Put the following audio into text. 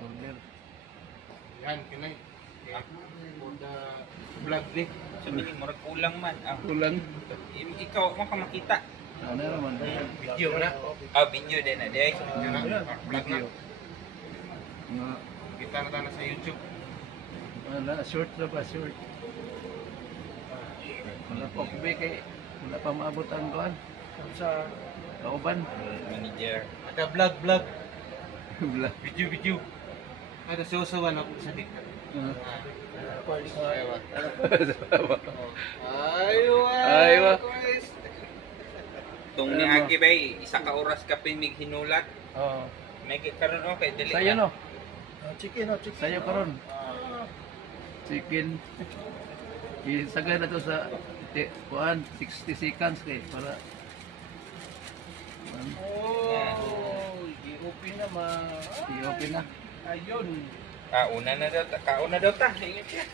Order. Yan, kinay. For the vlog ni. Sabi ni, murag kulang man. Kulang. Ikaw, mo ka makita. Ano naman? Video na. Video din na, day. Yan na. Vlog na. Nga. Kita na tayo sa YouTube. Wala, short na ba? Short. Wala pa kubi kay wala pa maabot ang kuan sa kauban. Manager. Ada vlog. Wala. Video. Ada sawa-sawa na ako sa dik. Aywa. Tung ni Agi bay, isa ka oras ka pimig hinulat. Oh. May karon okay, dili. Sayo no. Chicken. Sayo karon. Chicken. Isagay na to sa kuan 60 seconds kay para i-open na i-open na. Ayun. Kauna na daw ta. Ingat siya.